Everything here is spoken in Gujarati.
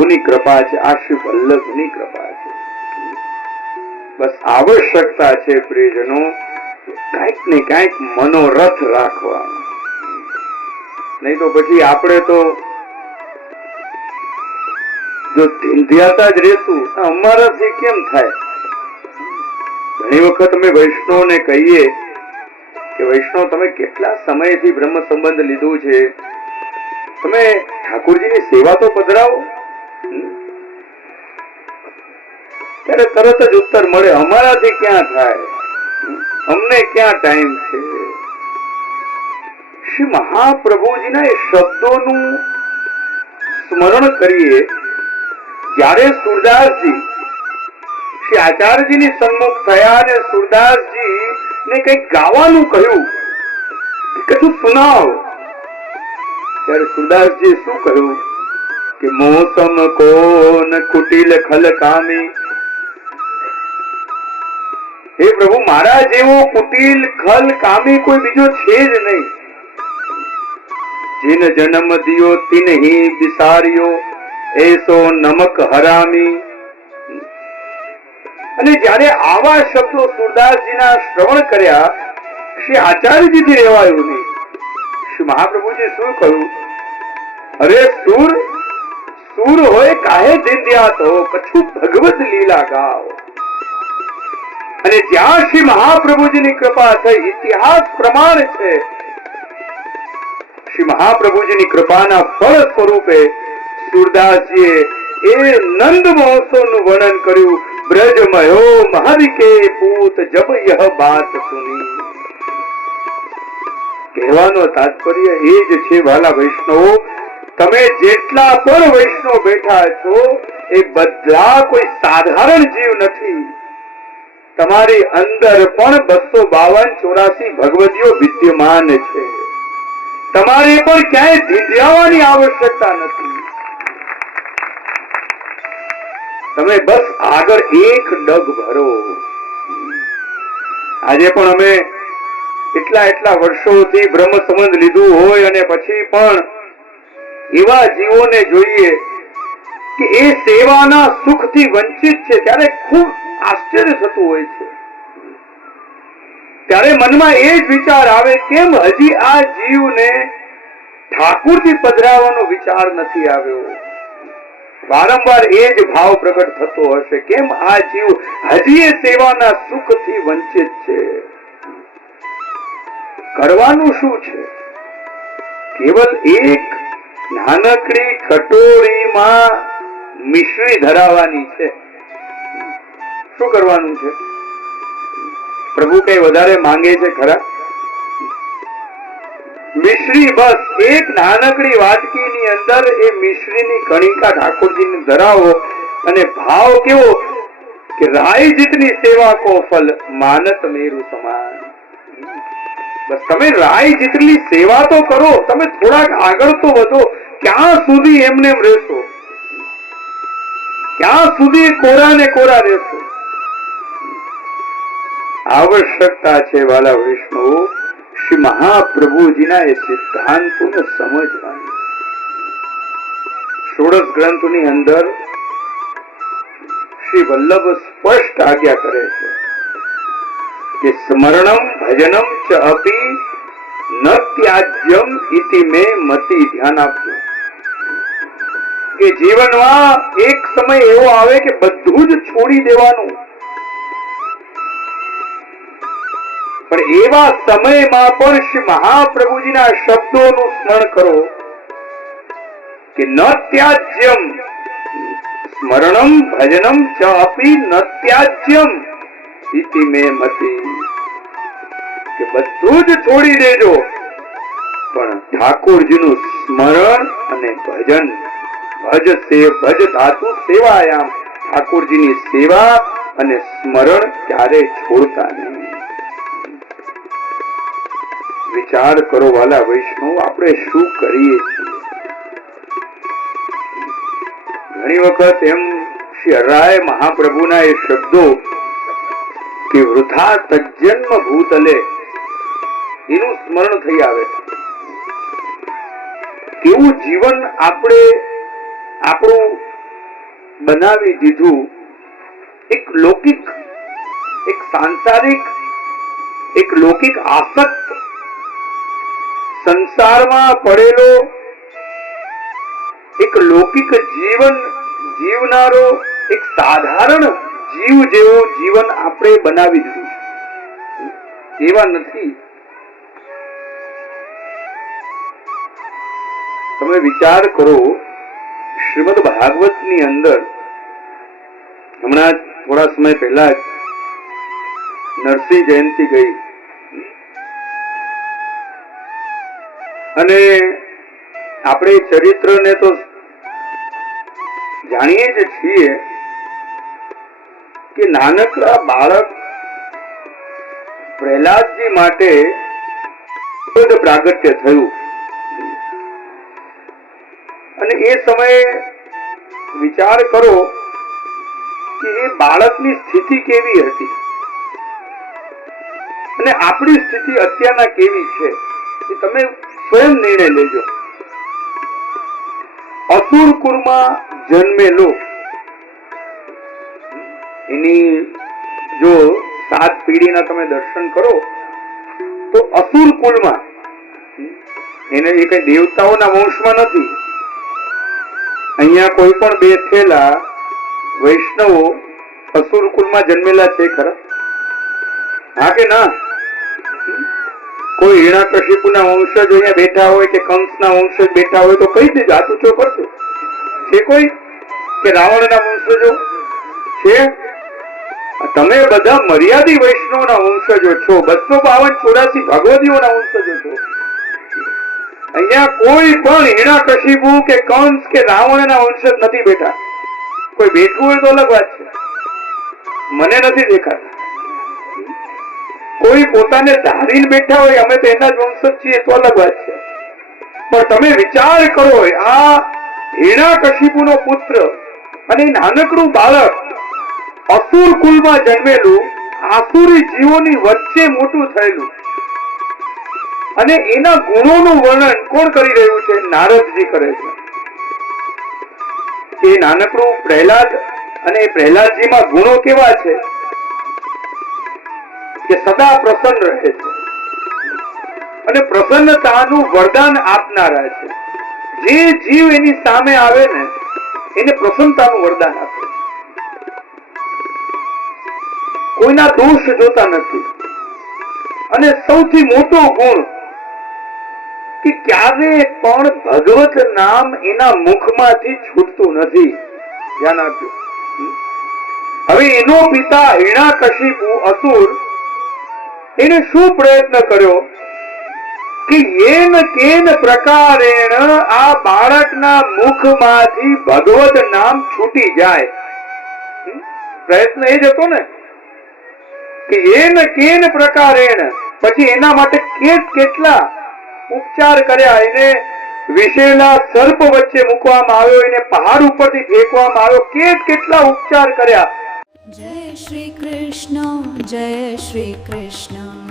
પ્રભુની કૃપા છે, આ શ્રી વલ્લભની કૃપા છે. બસ આવશ્યકતા છે પ્રિયજનો, કઈક ને કઈક મનોરથ રાખવા. નહીં તો પછી આપણે તો જો ધીંધિયાતા જ રહેશું, અમારાથી કેમ થાય? ઘણી વખત અમે વૈષ્ણવને કહીએ કે વૈષ્ણવ, તમે કેટલા સમયથી બ્રહ્મ સંબંધ લીધું છે, તમે ઠાકોરજીની સેવા તો પધરાવો. ત્યારે તરત જ ઉત્તર મળે, અમારાથી ક્યાં થાય, અમને ક્યાં ટાઈમ છે. શ્રી મહાપ્રભુજીના એ શબ્દોનું સ્મરણ કરીએ. જ્યારે સુરદાસજી શ્રી આચાર્યજીની સન્મુખ થયા અને સુરદાસજી ને કઈક ગાવાનું કહ્યું, કશું સુનાવ. ત્યારે સુરદાસજી શું કહ્યું કે મોસમ કોન કુટિલ ખલ કામી. હે પ્રભુ, મારા જેવો કુટિલ ખલ કામી કોઈ બીજો છે જ નહીં. જીન જન્મ દિયો તિન હી બિસાર્યો એસો નમક હરામી. અને જ્યારે આવા શબ્દો સુરદાસજીના શ્રવણ કર્યા, શ્રી આચાર્યજીથી રહેવાયું નહીં. શ્રી મહાપ્રભુજી શું કહ્યું? અરે સુર, સુર હોય કાહે ધીંધ્યાત હો, કછું ભગવત લીલા ગાઓ. અને જ્યાં શ્રી મહાપ્રભુજીની કૃપા થઈ, ઇતિહાસ પ્રમાણ છે, શ્રી મહાપ્રભુજીની કૃપાના ફળ સ્વરૂપે સુરદાસજીએ એ નંદ મહોત્સવનું વર્ણન કર્યું. બ્રજમયો મહવિકે પૂત જબ યહ બાત સુની. કહેવાનો તાત્પર્ય એ જ છે વાલા વૈષ્ણવો, તમે જેટલા પણ વૈષ્ણવ બેઠા છો એ બધા કોઈ સાધારણ જીવ નથી. તમારી અંદર પણ 252-84 ભગવતીઓ વિદ્યમાન છે. તમારે પણ ક્યાંય ધીંધિયાવાની આવશ્યકતા નથી. તમે બસ આગળ એક ડગ ભરો. આજે પણ અમે એટલા વર્ષોથી બ્રહ્મ સંબંધ લીધું હોય અને પછી પણ એવા જીવોને જોઈએ કે એ સેવાના સુખથી વંચિત છે, ત્યારે ખૂબ આશ્ચર્ય થતું હોય છે. ત્યારે મનમાં એ જ વિચાર આવે, કેમ હજી આ જીવને ઠાકુરજી પધરાવવાનો વિચાર નથી આવ્યો? વારંવાર એ જ ભાવ પ્રગટ થતો હશે, કેમ આ જીવ હજી એ સેવાના સુખથી વંચિત છે? કરવાનું શું છે? કેવલ એક નાનકડી કટોરીમાં મિશ્રી ધરાવવાની છે. શું કરવાનું છે? પ્રભુ કઈ વધારે માંગે છે ખરા? મિશ્રી, બસ એક નાનકડી વાટકીની અંદર એ મિશ્રીની કણિકા ઠાકોરજીને ધરાવો અને ભાવ કેવો કે રાય જીતની સેવા કો ફલ માનત મેરુ સમાન. બસ તમે રાય જીતની સેવા તો કરો, તમે થોડાક આગળ તો વધો. ક્યાં સુધી એમને રહેશો? ક્યાં સુધી કોરા ને કોરા રહેશો? આવશ્યકતા છે વાલા વિષ્ણુ, શ્રી મહાપ્રભુજીના એ સિદ્ધાંતોને સમજવાની. 16 ગ્રંથોની અંદર શ્રી વલ્લભ સ્પષ્ટ આજ્ઞા કરે છે કે સ્મરણમ ભજનમ ચ અપી ન ત્યાજ્યમ ઇતિ મે મતિ. ધ્યાન આપજો કે જીવનમાં એક સમય એવો આવે કે બધું જ છોડી દેવાનું, પણ એવા સમયમાં પણ શ્રી મહાપ્રભુજીના શબ્દોનું સ્મરણ કરો કે ન ત્યાજ્યમ સ્મરણમ ભજનમ ચ અપી ન ત્યાજ્યમ ઇતિ મે મતિ. કે બધું જ છોડી દેજો, પણ ઠાકોરજીનું સ્મરણ અને ભજન, ભજ ધાતુ સેવાયામ, ઠાકોરજીની સેવા અને સ્મરણ ક્યારે છોડતા નહીં. વિચાર કરો વાલા વૈષ્ણવ, આપણે શું કરીએ છીએ? ઘણી વખત એમ શ્રી હરાય મહાપ્રભુના એ શબ્દો કે વૃથા તજન્મ ભૂતલે, એનું સ્મરણ થઈ આવે. કેવું જીવન આપણે આપણું બનાવી દીધું એક લૌકિક, એક સાંસારિક, એક લૌકિક આસક્ત, સંસારમાં પડેલો એક લૌકિક જીવન જીવનારો એક સાધારણ જીવ જેવો જીવન આપણે બનાવી દીધું. એવા નથી. તમે વિચાર કરો, શ્રીમદ ભાગવતની અંદર હમણાં થોડા સમય પહેલા જ નરસિંહ જયંતિ ગઈ અને આપણે ચરિત્રને તો જાણીએ જ છીએ કે નાનકડા બાળક પ્રહલાદજી માટે પ્રાગટ્ય થયું અને એ સમયે વિચાર કરો કે એ બાળકની સ્થિતિ કેવી હતી અને આપણી સ્થિતિ અત્યારના કેવી છે એ તમે સ્વયં નિર્ણય લેજો. અસુર કુળમાં જન્મેલો, એની જો 7 પેઢીના તમે દર્શન કરો તો અસુર કુળમાં, એને એ કઈ દેવતાઓના વંશમાં નથી. અહીંયા કોઈ પણ બેઠેલા વૈષ્ણવો અસુર કુળમાં જન્મેલા છે ખરા? હા કે ના? કોઈ હિરણ્યકશિપુના વંશજ અહીંયા બેઠા હોય કે કંસના વંશજ બેઠા હોય તો કહી દેજો, હાથ ઊંચો કરજો. છે કોઈ? કે રાવણના વંશજો છે? તમે બધા મર્યાદી વૈષ્ણવના વંશજો છો, 252-84 ભગવદીઓના વંશજો છો. અહીંયા કોઈ પણ હિરણ્યકશિપુ કે કંસ કે રાવણના વંશજ નથી બેઠા. કોઈ બેઠું હોય તો અલગ વાત છે, મને નથી દેખાતા. કોઈ પોતાને ધારીને બેઠા હોય અમે તો એના જ વંશજ છીએ તો અલગ વાત છે. પણ તમે વિચાર કરો, આ હિરણ્યકશિપુનો પુત્ર અને નાનકડું બાળક અસુર કુલમાં જન્મેલું, આસુરી જીવોની વચ્ચે મોટું થયેલું, અને એના ગુણોનું વર્ણન કોણ કરી રહ્યું છે? નારદજી કરે છે. એ નાનકડું પ્રહલાદ, અને પ્રહલાદજીમાં ગુણો કેવા છે કે સદા પ્રસન્ન રહે છે અને પ્રસન્નતાનું વરદાન આપનારા છે. જે જીવ એની સામે આવે ને એને પ્રસન્નતાનું વરદાન આપે. કોઈના દોષ જોતા નથી. અને સૌથી મોટો ગુણ કે ક્યારે પણ ભગવત નામ એના મુખમાંથી છૂટતું નથી. ધ્યાન આપજો. હવે એનો પિતા હિરણ્યકશિપુ અસુર, એને શું પ્રયત્ન કર્યો કે એન કેન પ્રકારેણ આ બાળકના મુખમાંથી ભગવત નામ છૂટી જાય. પ્રયત્ન એ જ હતો ને કે એન કેન પ્રકારેણ. પછી એના માટે કેટલા ઉપચાર કર્યા. એને વિશેલા સર્પ વચ્ચે મૂકવામાં આવ્યો, એને પહાડ ઉપરથી ફેંકવામાં આવ્યો, કેટલા ઉપચાર કર્યા. જય શ્રી કૃષ્ણ, જય શ્રી કૃષ્ણ.